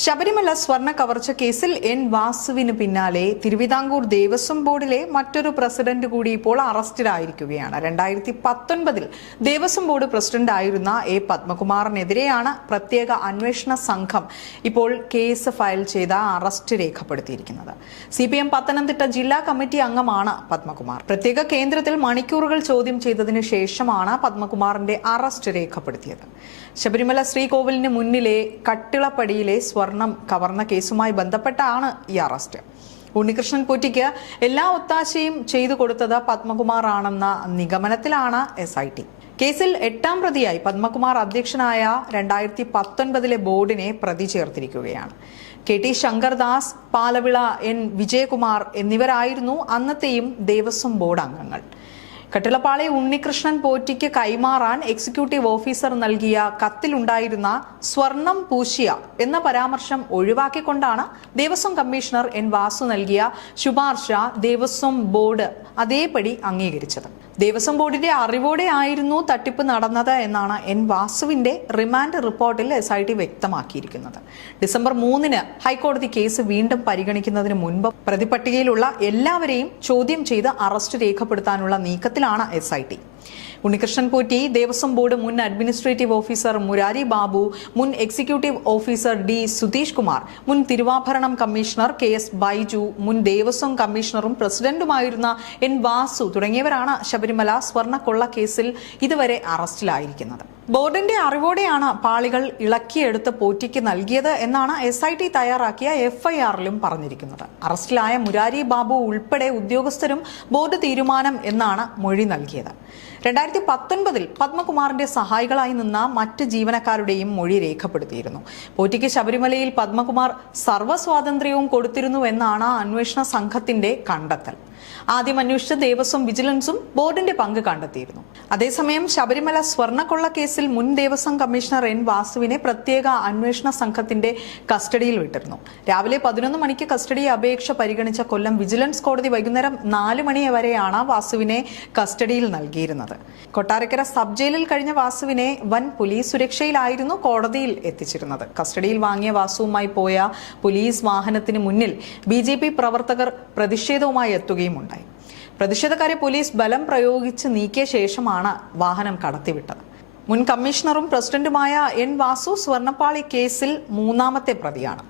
ശബരിമല സ്വർണ്ണ കവർച്ച കേസിൽ എൻ വാസുവിന് പിന്നാലെ തിരുവിതാംകൂർ ദേവസ്വം ബോർഡിലെ മറ്റൊരു പ്രസിഡന്റ് കൂടി ഇപ്പോൾ അറസ്റ്റിലായിരിക്കുകയാണ്. 2019 ദേവസ്വം ബോർഡ് പ്രസിഡന്റ് ആയിരുന്ന എ പത്മകുമാറിനെതിരെയാണ് പ്രത്യേക അന്വേഷണ സംഘം ഇപ്പോൾ കേസ് ഫയൽ ചെയ്ത അറസ്റ്റ് രേഖപ്പെടുത്തിയിരിക്കുന്നത്. CPM പത്തനംതിട്ട ജില്ലാ കമ്മിറ്റി അംഗമാണ് പത്മകുമാർ. പ്രത്യേക കേന്ദ്രത്തിൽ മണിക്കൂറുകൾ ചോദ്യം ചെയ്തതിനു ശേഷമാണ് പത്മകുമാറിന്റെ അറസ്റ്റ് രേഖപ്പെടുത്തിയത്. ശബരിമല ശ്രീകോവിലിന് മുന്നിലെ കട്ടിളപ്പടിയിലെ സ്വർണം കവർന്ന കേസുമായി ബന്ധപ്പെട്ടാണ് ഈ അറസ്റ്റ്. ഉണ്ണികൃഷ്ണൻ പോറ്റിക്ക് എല്ലാ ഒത്താശയും ചെയ്തു കൊടുത്തത് പത്മകുമാർ ആണെന്ന നിഗമനത്തിലാണ് SIT. കേസിൽ 8ാം പ്രതിയായി പത്മകുമാർ അധ്യക്ഷനായ 2019 ബോർഡിനെ പ്രതി ചേർത്തിരിക്കുകയാണ്. KT ശങ്കർദാസ്, പാലവിള N വിജയകുമാർ എന്നിവരായിരുന്നു അന്നത്തെയും ദേവസ്വം ബോർഡ് അംഗങ്ങൾ. കട്ടിളപ്പാളെ ഉണ്ണികൃഷ്ണൻ പോറ്റിക്ക് കൈമാറാൻ എക്സിക്യൂട്ടീവ് ഓഫീസർ നൽകിയ കത്തിലുണ്ടായിരുന്ന സ്വർണം പൂശിയ എന്ന പരാമർശം ഒഴിവാക്കിക്കൊണ്ടാണ് ദേവസ്വം കമ്മീഷണർ N വാസു നൽകിയ ശുപാർശ ദേവസ്വം ബോർഡ് അതേപടി അംഗീകരിച്ചത്. ദേവസ്വം ബോർഡിന്റെ അറിവോടെ ആയിരുന്നു തട്ടിപ്പ് നടന്നത് എന്നാണ് N വാസുവിന്റെ റിമാൻഡ് റിപ്പോർട്ടിൽ SIT വ്യക്തമാക്കിയിരിക്കുന്നത്. ഡിസംബർ 3 ഹൈക്കോടതി കേസ് വീണ്ടും പരിഗണിക്കുന്നതിന് മുൻപ് പ്രതിപട്ടികയിലുള്ള എല്ലാവരെയും ചോദ്യം ചെയ്ത് അറസ്റ്റ് രേഖപ്പെടുത്താനുള്ള നീക്കത്തിലാണ് SIT. ഉണ്ണികൃഷ്ണൻ പോറ്റി, ദേവസ്വം ബോർഡ് മുൻ അഡ്മിനിസ്ട്രേറ്റീവ് ഓഫീസർ മുരാരി ബാബു, മുൻ executive officer D Sudheesh Kumar, മുൻ തിരുവാഭരണം കമ്മീഷണർ KS ബൈജു, മുൻ ദേവസ്വം കമ്മീഷണറും പ്രസിഡന്റുമായിരുന്ന N വാസു തുടങ്ങിയവരാണ് ശബരിമല സ്വർണ്ണ കൊള്ള കേസിൽ ഇതുവരെ അറസ്റ്റിലായിരിക്കുന്നത്. ബോർഡിന്റെ അറിവോടെയാണ് പാളികൾ ഇളക്കിയെടുത്ത് പോറ്റിക്ക് നൽകിയത് എന്നാണ് SIT തയ്യാറാക്കിയ FIR-ലും പറഞ്ഞിരിക്കുന്നത്. അറസ്റ്റിലായ മുരാരി ബാബു ഉൾപ്പെടെ ഉദ്യോഗസ്ഥരും ബോർഡ് തീരുമാനം എന്നാണ് മൊഴി നൽകിയത്. 2019 പത്മകുമാറിന്റെ സഹായികളായി നിന്ന മറ്റ് ജീവനക്കാരുടെയും മൊഴി രേഖപ്പെടുത്തിയിരുന്നു. പോറ്റിക്ക് ശബരിമലയിൽ പത്മകുമാർ സർവ്വസ്വാതന്ത്ര്യവും കൊടുത്തിരുന്നുവെന്നാണ് അന്വേഷണ സംഘത്തിന്റെ കണ്ടെത്തൽ. ആദ്യം അന്വേഷിച്ച ദേവസ്വം വിജിലൻസും ബോർഡിന്റെ പങ്ക് കണ്ടെത്തിയിരുന്നു. അതേസമയം ശബരിമല സ്വർണ്ണക്കൊള്ള കേസിൽ മുൻ ദേവസ്വം കമ്മീഷണർ N വാസുവിനെ പ്രത്യേക അന്വേഷണ സംഘത്തിന്റെ കസ്റ്റഡിയിൽ വിട്ടിരുന്നു. രാവിലെ 11 മണിക്ക് കസ്റ്റഡി അപേക്ഷ പരിഗണിച്ച കൊല്ലം വിജിലൻസ് കോടതി വൈകുന്നേരം 4 മണി വരെയാണ് വാസുവിനെ കസ്റ്റഡിയിൽ നൽകിയിരുന്നത്. കൊട്ടാരക്കര സബ് ജയിലിൽ കഴിഞ്ഞ വാസുവിനെ വൻ പോലീസ് സുരക്ഷയിലായിരുന്നു കോടതിയിൽ എത്തിച്ചിരുന്നത്. കസ്റ്റഡിയിൽ വാങ്ങിയ വാസുവുമായി പോയ പോലീസ് വാഹനത്തിന് മുന്നിൽ BJP പ്രവർത്തകർ പ്രതിഷേധവുമായി എത്തുകയുമുണ്ടായി. പ്രതിഷേധക്കാരെ പോലീസ് ബലം പ്രയോഗിച്ച് നീക്കിയ ശേഷമാണ് വാഹനം കടത്തിവിട്ടത്. മുൻ കമ്മീഷണറും പ്രസിഡന്റുമായ N വാസു സ്വർണ്ണപ്പാളി കേസിൽ 3ാമത്തെ പ്രതിയാണ്.